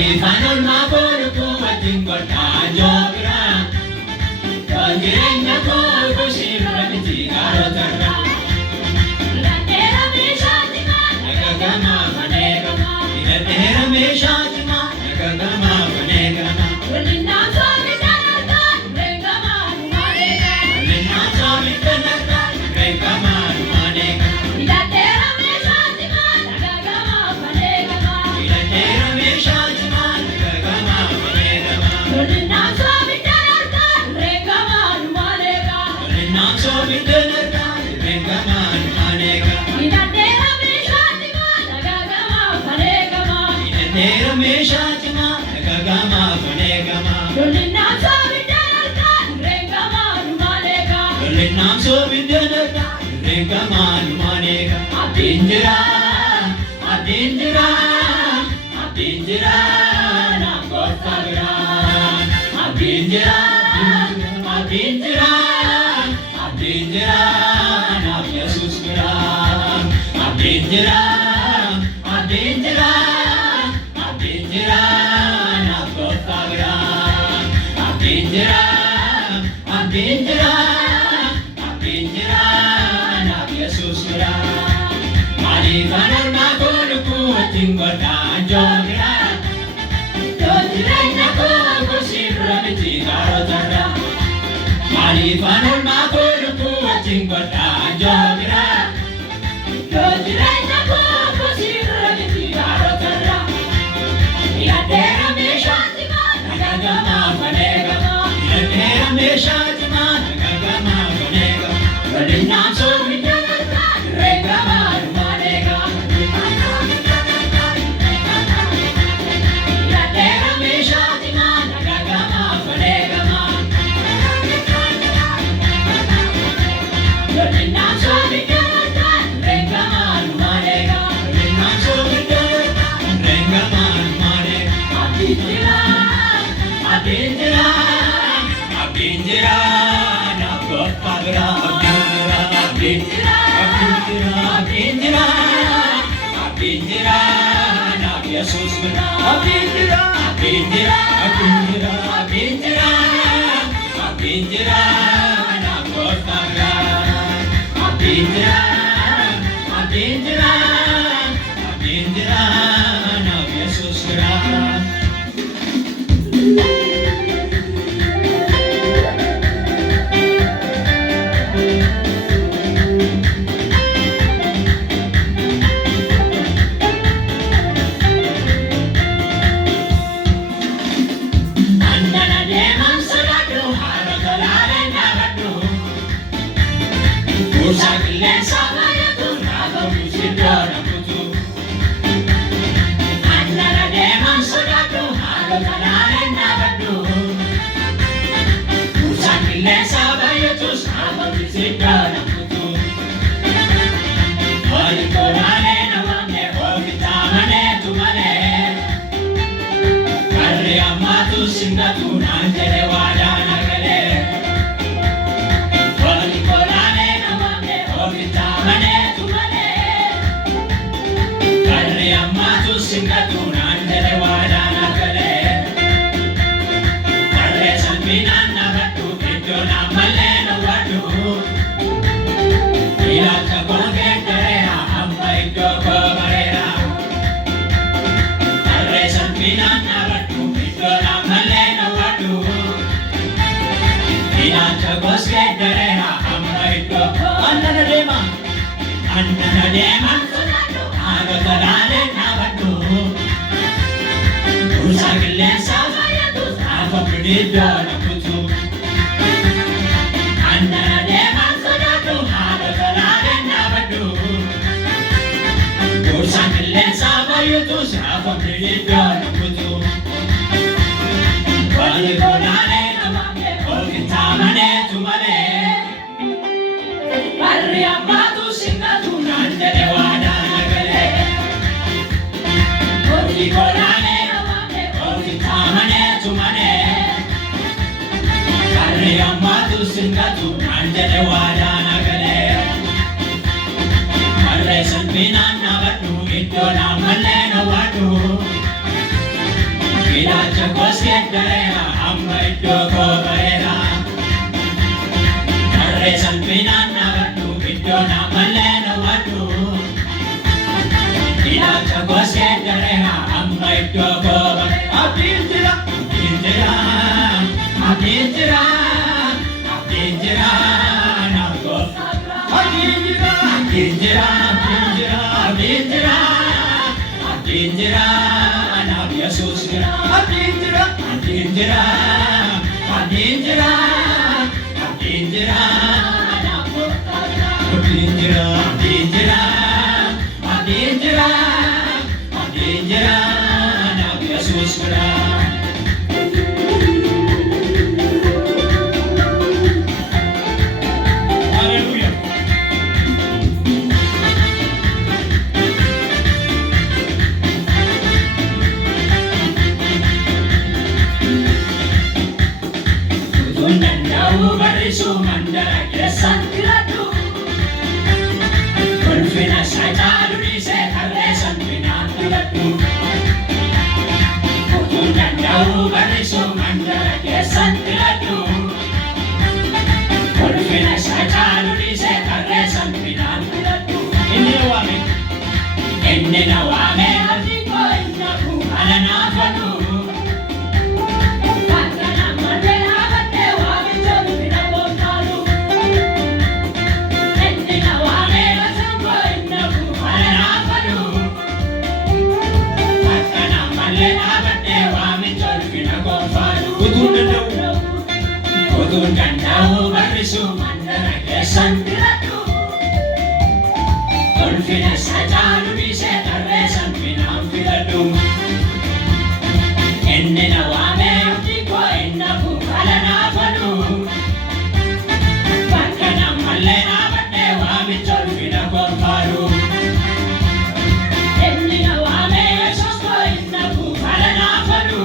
Marifanol makoruku watingkota jogra Kongirenya ko kushira mitigaro tarra Ilatera meshatima nagagama manegama Ilatera meshatima nagagama manegama Ulina swami tanarta rengama numanega Ulina swami tanarta rengama numanega Ilatera meshatima nagagama manegama Ilatera meshatima nagagama manegama Ulina swami tanarta rengama numanega Ulina swami tanarta rengama numanega Ilatera meshatima nagagama manegama Ilatera meshatima nagagama manegama Ulina swami tanarta rengama numanega Ulina swami tanarta rengama numanega Abinjira Abinjira Abinjira na kotagra Abinjira Abinjira Abinjira na Jesus gra Abinjira Abinjira Abinjira na kotagra Abinjira Abinjira Abinjira na Jesus gra Marifanol makoruku watingkota jogra Kongirenya ko kushira mitigaro tarra Marifanol makoruku watingkota jogra Kongirenya ko kushira mitigaro tarra Ilatera meshatima nagagama manegama Ilatera meshatima nagagama manegama Ulina swami tanarta rengama numanega Ilatera meshatima nagagama manegama Ulina swami tanarta rengama numanega Ulina swami tanarta rengama numanega Abinjira Abinjira Abinjira na kotagra Abinjira Abinjira Abinjira Abinjira na Jesus gra Abinjira Abinjira Abinjira Abinjira Abinjira na kotagra Abinjira Abinjira Abinjira na Jesus gra Andana deman sadadu haragalare nagadu Usagile sabayatu nagamu sidara putu Andana deman sadadu haragalare nagadu Usagile sabayatu nagamu sidara putu Walikorane namane hokitamane tumane Karri ammatu singatu nanjere wadana gale Walikorane namane hokitamane tumane Karri ammatu singatu nanjere wadana gale Karre sanbinan nagatu biddo namale nawadu Ilata konge terera amma iddo kogarera Karre sanbinan nagatu biddo namale nawadu Ilata konge terera amma iddo Annana dema agagarane nagatu Usagile sabayatu afapididdo nakutu Annana dema sadatu agagarane nagatu Usagile sabayatu afapididdo nakutu Walikorane namane hokitamane tumane Karri ammatu singatu nanjere wadana gale Walikorane namane hokitamane tumane Karri ammatu singatu nanjere wadana gale Marre sanbinan nagatu iddo namale nawadu ilaalcha koos geeddareera amma iddoo koo bareera. Tarree salphinaan dhaabadhu iddoo namallee dhawwadhu. Ilaalcha koos geeddareera amma iddoo koo bareera. Abdiin jira, abdiin jira, abdiin jira, abdiin jira naaf gooftaa bira. Abdiin jira, abdiin jira, abdiin jira, abdiin jira, abdiin jira naaf Yesuus bira. Abdiin jira, abdiin jira, abdiin jira, abdiin jira naaf gooftaa bira. Abdiin jira, abdiin jira, abdiin jira, abdiin jira naaf Yesuus bira. Barisu mandara kesan kiratu, konfina saja duri se kalesan bina kiratu. Kutundan jauh barisu mandara kesan kiratu, konfina saja duri se kalesan bina kiratu. Inni nawame hati ko innaku alana fadu. Kutundan jauh barisu mandara kesan kiratu, konfina saja duri se kalesan bina kiratu. Inni nawame hati ko innaku alana fadu. Bakka namalle abadde waami tolfina konfaru. Inni nawame Yesus ko innaku alana fadu.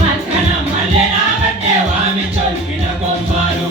Bakka namalle abadde waami tolfina konfaru.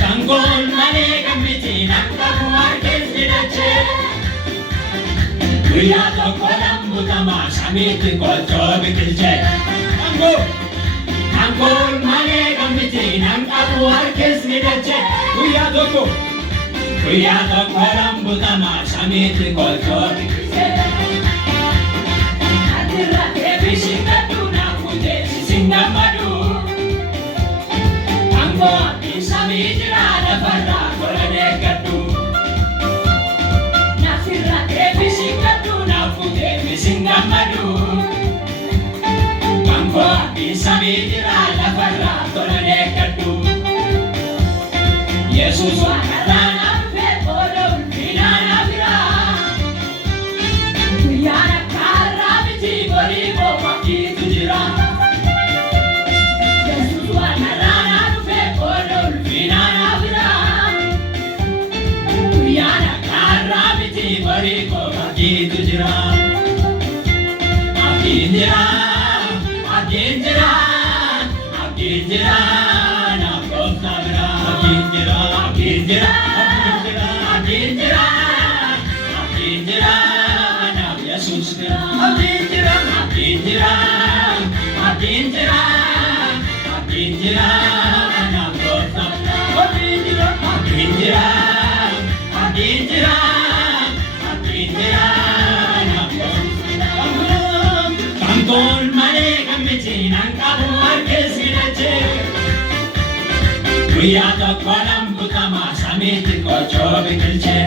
Tanggol malee gammiti nanga bu'aa keessi dachee. Guyyaa tokko lambutamaa samiitti qochoo biqilchee. Tanggol malee gammiti nanga bu'aa keessi dachee. Guyyaa tokko lambutamaa samiitti qochoo biqilchee. Adirra deebisin gaddu naaf kuteessisin gammadu. Tanggol samii jira lafarraa tola deeggadhu. Naafirra deebisin gaddu naaf deebisin gammadu. Tanggol abdiin samii jira lafarraa tola deeggadhu. Yesuus waaqarraa naaf dhufee booda ulfinaa naaf jira. Guyyaan akka har'aa miti borii bofa abdiitu jira. Yesuus waaqarraa naaf dhufee booda ulfinaa naaf jira. Guyyaan akka har'aa miti borii bofa abdiitu jira. Abdiin jira, abdiin jira, abdiin jira naaf gooftaa bira. Abdiin jira, abdiin jira, abdiin jira, abdiin jira naaf Yesuus bira. Abdiin jira, abdiin jira, abdiin jira, abdiin jira naaf gooftaa bira. Abdiin jira, abdiin jira, abdiin jira, abdiin jira naaf gooftaa bira. Tanggol malee gammiti nanga bu'aa keessi dachee. Guyyaa tokko lambutamaa samiitti qochoo biqilchee.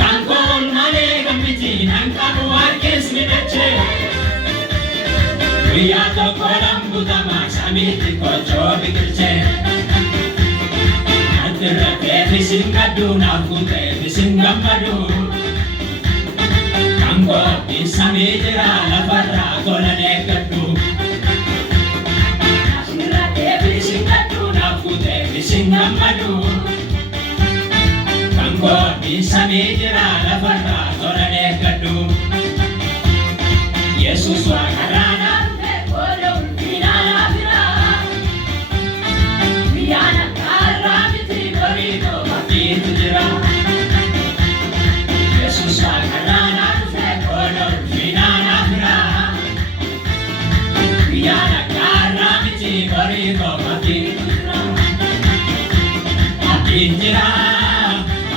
Tanggol malee gammiti nanga bu'aa keessi dachee. Guyyaa tokko lambutamaa samiitti qochoo biqilchee. Adirra deebisin gaddu naaf kuteessisin gammadu. Tanggol abdiin samii jira lafarraa tola deeggadhu. Naafirra deebisin gaddu naaf kuteessisin gammadu. Kodi samijira lafarra tolane kaddu Yesus wakarana kodo ulfinana bira Yana karabiti korito mafitu jira Yesus wakarana kodo ulfinana bira Yana karabiti korito mafitu jira Abinjira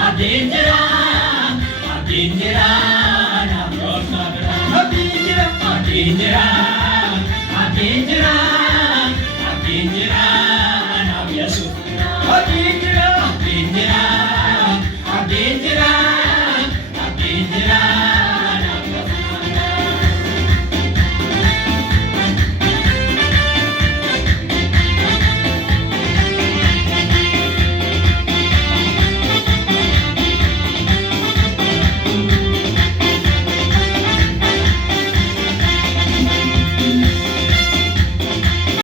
Abinjira, Abinjira, Abinjira, Abinjira, Abinjira, Abinjira, Abinjira, Abinjira,